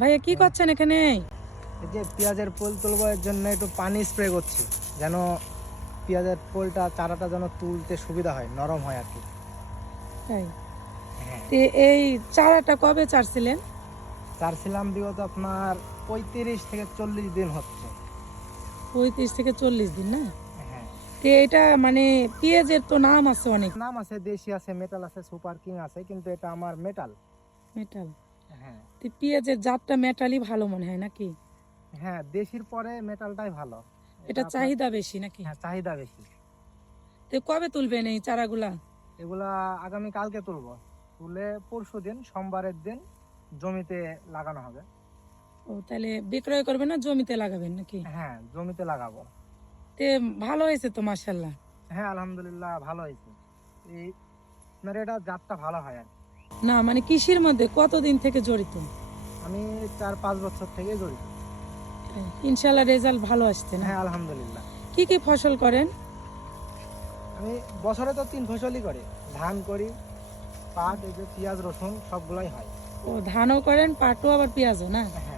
ভাইয়া কি করছেন এখানে? এই যে পেঁয়াজের পোল তুলবো এর জন্য একটু পানি স্প্রে করছি, যেন পেঁয়াজের পোলটা চারাটা যেন তুলতে সুবিধা হয়, নরম হয় আর কি। তাই? হ্যাঁ, তে এই চারাটা কবে চারছিলেন? চারছিলাম বিগত আপনার 35 থেকে 40 দিন হচ্ছে। 35 থেকে 40 দিন না? হ্যাঁ, তে এটা মানে পেঁয়াজের তো নাম আছে অনেক। নাম আছে, দেশি আছে, মেটাল আছে, সুপার কিং আছে, কিন্তু এটা আমার মেটাল। মেটাল। হ্যাঁ, তে পেঁয়াজের জাতটা মেটালই ভালো মনে হয় নাকি? হ্যাঁ, দেশির পরে মেটালটাই ভালো। এটা এটা আপনার, চাহিদা বেশি নাকি? হ্যাঁ, চাহিদা বেশি। তে কবে তুলবেন এই চারাগুলা? এগুলা আগামী কালকে তুলবো, তুলে পরশু দিন সোমবারের দিন জমিতে লাগানো হবে। ও তাহলে বিক্রয় করবেন না জমিতে লাগাবেন নাকি? হ্যাঁ, জমিতে লাগাবো। তে ভালো হয়েছে তো মাশাআল্লাহ। হ্যাঁ, আলহামদুলিল্লাহ ভালো হয়েছে। এই আপনার এটা জাতটা ভালো হয় আর কি। না মানে কৃষির মধ্যে কতদিন থেকে জড়িত? আমি 4-5 বছর থেকে জড়িত। ইনশাআল্লাহ রেজাল্ট ভালো আসছে না? হ্যাঁ, আলহামদুলিল্লাহ। কি কি ফসল করেন? আমি বছরে তো 3 ফসলই করি, ধান করি, পাট, এই যে পেঁয়াজ রসুন সবগুলাই হয়। ও ধানও করেন, পাটও, আবার পেঁয়াজও না? হ্যাঁ।